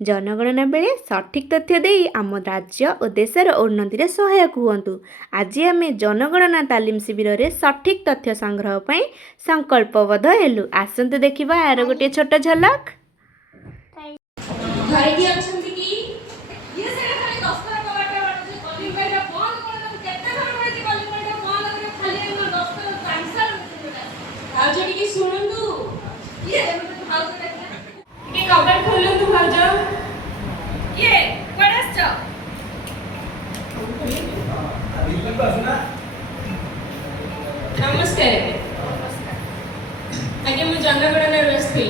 जनगणना बेले सठिक तथ्य दे आम राज्य और देशर उन्नति सहायक हुंतु। आज आम जनगणना तालीम शिविर में सठिक तथ्य संग्रह पर संकल्पबद्ध हेलु। आसतु देखिबा यार गोटे छोट झलक। नमस्कार आगे मैं जनगणना व्यवस्थी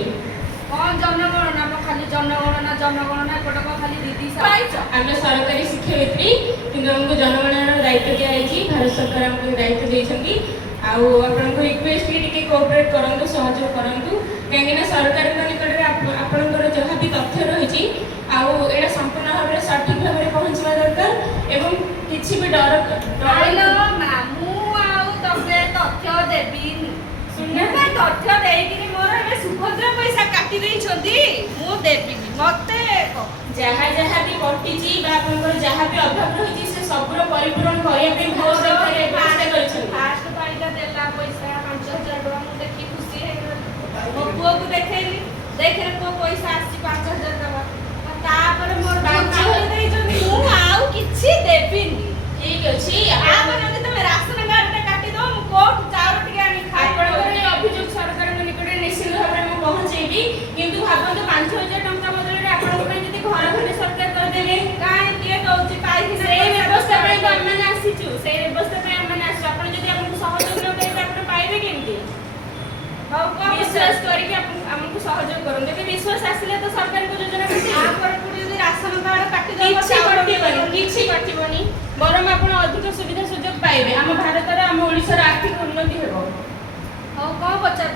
कौन जनगणना खाली जनगणना कोटक खाली दीदी आम सरकारी शिक्षयित्री किंतु हमको जनगणना दायित्व दिखाई भारत सरकार हमको दायित्व देती आपको रिक्वेस्ट कि कोऑपरेट करूँ सहयोग करूँ कहीं सरकार निकट में आपंकर जहाँ भी तथ्य रही आटा संपूर्ण भाव में सठिक भाव में पहुँचवा दरकार एवं किसी भी डर तथ्य देवी तथ्य देकी मोर सुभद्रा पैसा काटी मु देवी मत जहाँ जहाँ भी कटी जहाँ भी अभाव रही से सबूर परिपूरण करने फास्ट पालिका देला पैसा 5000 टका मु देखी खुशी है मो पुओ को देखैली देखे को पैसा आसी 5000 टका तापर मोर बांचा दे जनी मु आउ किछि देबिनी ठीक अछि आप जदी तुम राशन कार्ड टा काटी दो मु कोट चाउर टिके आनी खाइ आपन अभियोग सरकार निकट निश्चित भाव में मु पहुंचेबी किंतु भाबंतु 5000 टका बदले आपन को जदी घर खंडे सरकार कर देबे काहे के दउची काहे से व्यवस्था पे गवर्नमेंट आसीचु से व्यवस्था पे हमन आसी आपन जदी हमको सहयोग न करे आपन पाइबे केमती विश्वास करके हमको सहयोग करूँ जब विश्वास आसिले तो सरकार को योजना राशन कार्ड काटी किसी कटबनी बरम आप अधिक सुविधा सुजोग पाइबे आम भारत आम ओडिशार आर्थिक उन्नति हेबो कौन पचार